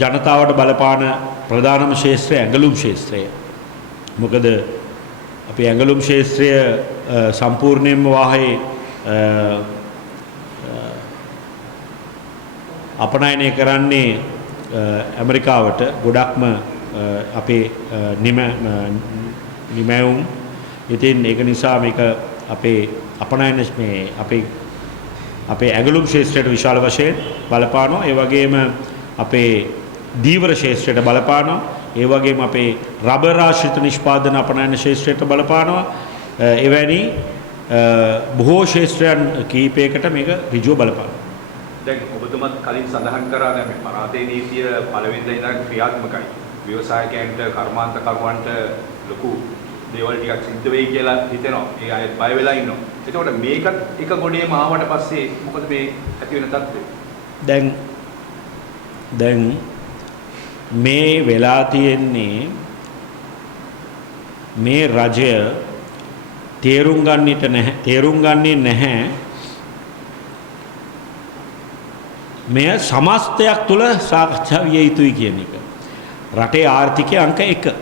ජනතාවට බලපාන ප්‍රධානම ශාස්ත්‍රය ඇඟලුම් ශාස්ත්‍රය. මොකද අපි ඇඟලුම් ශාස්ත්‍රය සම්පූර්ණයෙන්ම වාහේ අපනයනය කරන්නේ ඇමරිකාවට ගොඩක්ම අපේ නිමැවුම්. ඉතින් ඒක නිසා මේක අපේ අපනයන මේ අපේ ඇඟලුම් ශාස්ත්‍රයට විශාල වශයෙන් බලපානවා. ඒ වගේම අපේ දීවර ශාස්ත්‍රයට බලපානවා. ඒ වගේම අපේ රබර් ආශ්‍රිත නිෂ්පාදන අපනයන ශාස්ත්‍රයට බලපානවා. එවැනි බොහෝ ශාස්ත්‍රයන් කීපයකට මේක ඍජුව බලපානවා. දැන් ඔබතුමත් කලින් සඳහන් කරා දැන් මේ පරාදේ නීතිය පළවෙනිදා ඉඳන් ක්‍රියාත්මකයි. ව්‍යවසායකයන්ට කර්මාන්තකරුවන්ට ලොකු දේවල් ටිකක් සිද්ධ වෙයි කියලා හිතෙනවා. ඒ අය බය වෙලා ඉන්නවා. එතකොට මේකත් එක ගොඩේම ආවට පස්සේ මොකද මේ ඇති වෙන තත්ත්වය? දැන් මේ වෙලා තියෙන්නේ මේ රජය තේරුම් ගන්නේ නැහැ මෙය සමස්තයක් තුළ සාකච්ඡා විය යුතුයි කියන එක. රටේ ආර්ථිකය අංක 1.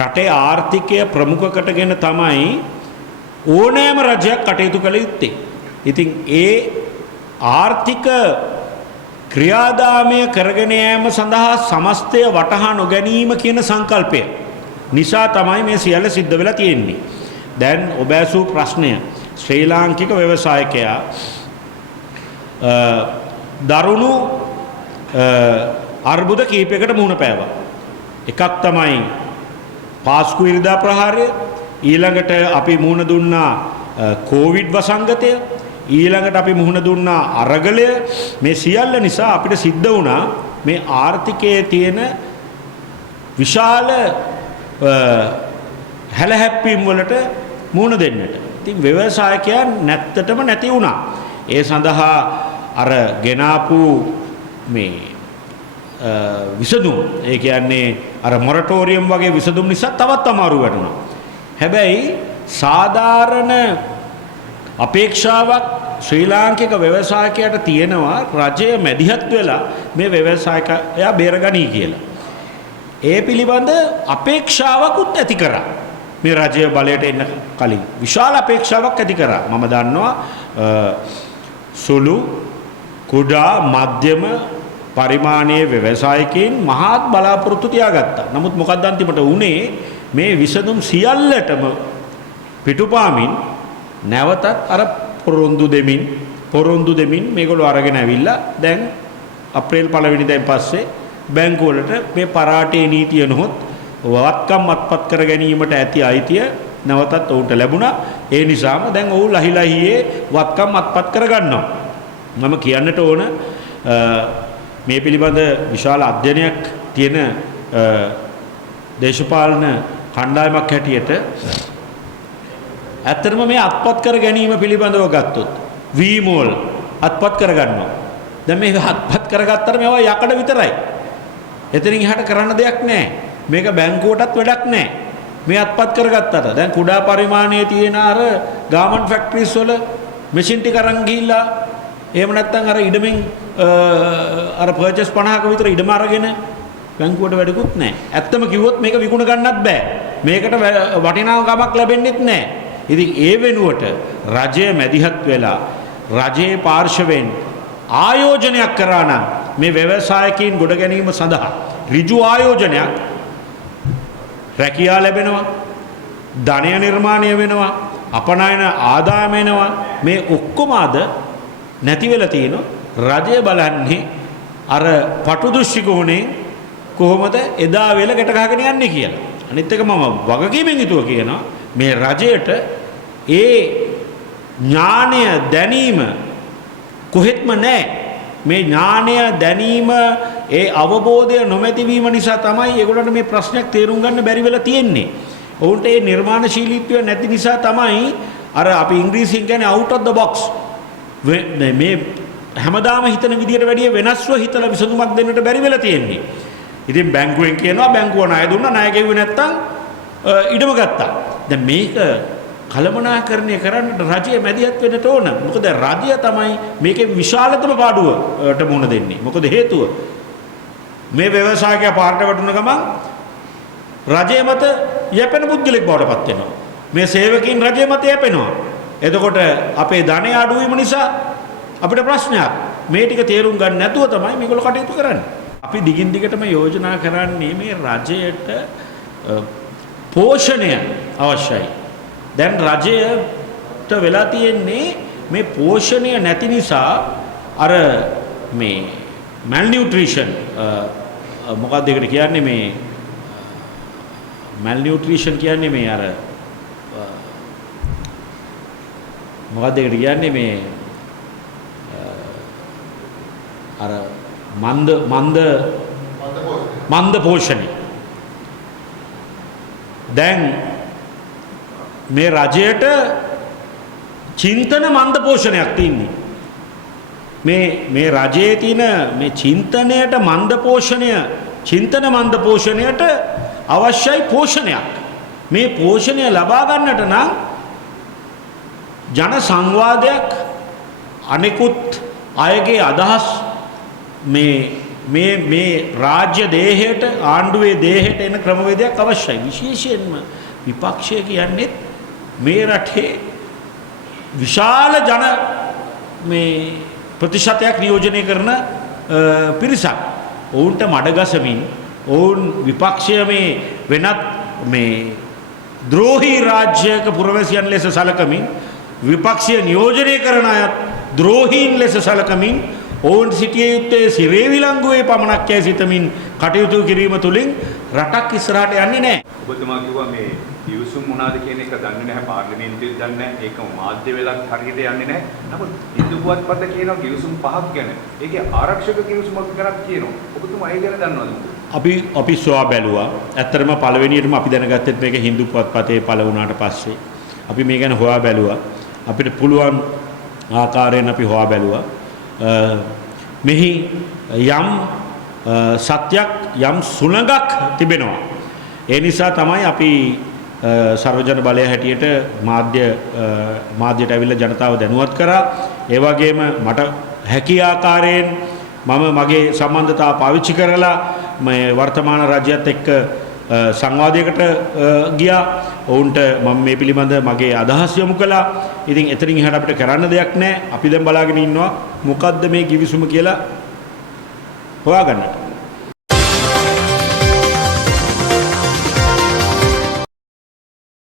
රටේ ආර්ථිකය ප්‍රමුඛ කොටගෙන තමයි ඕනෑම රජයක් කටයුතු කළ යුත්තේ. ඉතින් ඒ ආර්ථික ක්‍රියාදාමය කරගෙන යාම සඳහා සමස්තය වටහා නොගැනීම කියන සංකල්පය නිසා තමයි මේ සියල්ල සිද්ධ වෙලා තියෙන්නේ. දැන් ඔබ ඇසූ ප්‍රශ්නය ශ්‍රී ලාංකික ව්‍යවසායකයා දරුණු අර්බුද කීපයකට මුහුණ පෑවා. එකක් තමයි පාස්කු ඉරිදා ප්‍රහාරය, ඊළඟට අපි මුහුණ දුන්නා කොවිඩ් වසංගතය, ඊළඟට අපි මුහුණ දුන්නා අරගලය. මේ සියල්ල නිසා අපිට සිද්ධ වුණා මේ ආර්ථිකයේ තියෙන විශාල හැලහැප්පීම් වලට මුහුණ දෙන්නට. ඉතින් ව්‍යවසායකයන් නැත්තටම නැති වුණා. ඒ සඳහා අර ගෙනාපු මේ විසඳුම්, ඒ කියන්නේ අර මොරටෝරියම් වගේ විසඳුම් නිසා තවත් අමාරු වෙනවා. හැබැයි සාධාරණ අපේක්ෂාවක් ශ්‍රී ලාංකික ව්‍යවසායකයාට තියෙනවා රජය මැදිහත් වෙලා මේ ව්‍යවසායකයා බේරගනී කියලා. ඒ පිළිබඳ අපේක්ෂාවකුත් ඇති කරා. මේ රජය බලයට එන්න කලින් විශාල අපේක්ෂාවක් ඇති කරා. මම දන්නවා සුළු කුඩා මධ්‍යම පරිමාණයේ ව්‍යවසායකයන් මහත් බලාපොරොත්තු තියාගත්තා. නමුත් මොකක්ද අන්තිමට වුණේ? මේ විසඳුම් සියල්ලටම පිටුපාමින් නැවතත් අර පොරොන්දු දෙමින් මේගොල්ලෝ අරගෙන ඇවිල්ලා දැන් අප්‍රේල් 1 වෙනිදාන් පස්සේ බැංකු වලට මේ පරාටේ නීතිය නොහොත් වත්කම් අත්පත් කර ගැනීමට ඇති අයිතිය නැවතත් ඔවුන්ට ලැබුණා. ඒ නිසාම දැන් ඔවුන් ලහිලහියේ වත්කම් අත්පත් කර ගන්නවා. මම කියන්නට ඕන මේ පිළිබඳ විශාල අධ්‍යයනයක් තියෙන දේශපාලන කණ්ඩායමක් හැටියට ඇත්තටම මේ අත්පත් කර ගැනීම පිළිබඳව ගත්තොත් වීමෝල් අත්පත් කර ගන්නවා. දැන් මේ අත්පත් කරගත්තට මේවා යකඩ විතරයි. එතනින් එහාට කරන්න දෙයක් නැහැ. මේක බැංකුවටත් වැඩක් නැහැ. මේ අත්පත් කරගත්තට දැන් කුඩා පරිමාණයේ තියෙන අර ගාමන්ට් ෆැක්ටරිස් වල මැෂින් ටික අරන් ගිහිල්ලා එහෙම නැත්නම් අර ඉඩමින් අර පර්චේස් 50ක විතර ඉඩම අරගෙන බැංකුවට වැඩකුත් නැහැ. ඇත්තම කිව්වොත් මේක විකුණ ගන්නත් බෑ. මේකට වටිනාකමක් ලැබෙන්නෙත් නැහැ. ඉතින් ඒ වෙනුවට රජය මැදිහත් වෙලා රජයේ පාර්ශවයෙන් ආයෝජනයක් කරා නම් මේ ව්‍යවසායකයන් ගොඩ ගැනීම සඳහා ඍජු ආයෝජනයක් රැකියාව ලැබෙනවා, ධනය නිර්මාණය වෙනවා, අපනයන ආදායම වෙනවා. මේ ඔක්කොම අද නැති වෙලා තියෙනවා. රජය බලන්නේ අර පටු දෘෂ්ටිකෝණයෙන් කොහොමද එදා වෙල ගැට ගහගෙන යන්නේ කියලා. අනිත් එක මම වගකීමෙන් යුතුව කියනවා මේ රජයට ඒ ඥානය දැනීම කොහෙත්ම නැහැ. මේ ඥානය දැනීම ඒ අවබෝධය නොමැතිවීම නිසා තමයි ඒගොල්ලන්ට මේ ප්‍රශ්නයක් තේරුම් ගන්න බැරි වෙලා තියෙන්නේ. ඔවුන්ට ඒ නිර්මාණශීලීත්වය නැති නිසා තමයි අර අපි ඉංග්‍රීසියෙන් කියන්නේ out of the box මේ හැමදාම හිතන විදියට වැඩිය වෙනස්ව හිතලා විසඳුමක් දෙන්නට බැරි වෙලා තියෙන්නේ. ඉතින් බැංකුවෙන් කියනවා බැංකුව ණය දුන්නා, ණය ගෙව්වේ නැත්තම් ඉඩම ගත්තා. දැන් මේක කළමනාකරණය කරන්නට රජය මැදිහත් වෙන්නට ඕන. මොකද රජය තමයි මේකේ විශාලතම පාඩුවට මුහුණ දෙන්නේ. මොකද හේතුව මේ ව්‍යවසායකයා පාරට වැටුණ ගමන් රජයේ මත යැපෙන පුද්ගලෙක් බවට පත් වෙනවා. මේ සේවකීන් රජයේ මත යැපෙනවා. එතකොට අපේ ධනය අඩු වීම නිසා අපිට ප්‍රශ්නයක්. මේ ටික තේරුම් ගන්න නැතුව තමයි මේගොල්ලෝ කටයුතු කරන්නේ. අපි දිගින් දිගටම යෝජනා කරන්නේ මේ රජයට පෝෂණය අවශ්‍යයි. දැන් රජයට වෙලා තියෙන්නේ මේ පෝෂණය නැති නිසා අර මේ malnutrition මොකක්ද ඒකට කියන්නේ මේ malnutrition කියන්නේ මේ අර මොකක්ද ඒකට කියන්නේ මේ අර මන්ද පෝෂණය. දැන් මේ රජයට චින්තන මන්ද පෝෂණයක් තියෙන්නේ. මේ රජයේ තියෙන මේ චින්තනයට මන්ද පෝෂණය, චින්තන මන්ද පෝෂණයට අවශ්‍යයි පෝෂණයක්. මේ පෝෂණය ලබා ගන්නට නම් ජන සංවාදයක් අනෙකුත් අයගේ අදහස් මේ රාජ්‍ය දේහයට ආණ්ඩුවේ දේහයට එන ක්‍රමවේදයක් අවශ්‍යයි. විශේෂයෙන්ම විපක්ෂය කියන්නේ මේ රටේ විශාල ජන මේ ප්‍රතිශතයක් නියෝජනය කරන පිරිසක්. ඔවුන්ට මඩගසමින් ඔවුන් විපක්ෂය මේ වෙනත් මේ ද්‍රෝහී රාජ්‍යයක පුරවැසියන් ලෙස සලකමින් විපක්ෂය නියෝජනය කරන අයත් ද්‍රෝහීන් ලෙස සලකමින් ඔවුන් සිටිය යුත්තේ සිරේ විලංගුවේ පමණක් යයි සිතමින් කටයුතු කිරීම තුළින් රටක් ඉස්සරහට යන්නේ නැහැ. ඔබතුමා කිව්වා මේ ගිවිසුම් මොනවාද කියන එක දන්නේ නැහැ, පාර්ලිමේන්තුවේ දන්නේ නැහැ, ඒක මාධ්‍ය වෙලක් හරියට යන්නේ නැහැ. නමුත් හින්දු පුවත්පත කියනවා ගිවිසුම් 5ක් ගැන. ඒකේ ආරක්ෂක ගිවිසුමක් ගැනත් කියනවා. ඔබතුමා ඒ ගැන දන්නවද? අපි සොයා බැලුවා. ඇත්තටම පළවෙනියටම අපි දැනගත්තෙත් මේක හින්දු පුවත්පතේ පළ වුණාට පස්සේ අපි මේ ගැන හොයා බැලුවා. අපිට පුළුවන් ආකාරයෙන් අපි හොයා බැලුවා. මෙහි යම් සත්‍යයක් යම් සුළඟක් තිබෙනවා. ඒ නිසා තමයි අපි සර්වජන බලය හැටියට මාධ්‍යයට ඇවිල්ලා ජනතාව දැනුවත් කරා. ඒ වගේම මට හැකි ආකාරයෙන් මම මගේ සම්බන්ධතාව පාවිච්චි කරලා මේ වර්තමාන රජයත් එක්ක සංවාදයකට ගියා. ඔවුන්ට මම මේ පිළිබඳ මගේ අදහස් යොමු කළා. ඉතින් එතනින් එහාට අපිට කරන්න දෙයක් නැහැ. අපි දැන් බලාගෙන ඉන්නවා මොකද්ද මේ කිවිසුම කියලා හොයාගන්නට.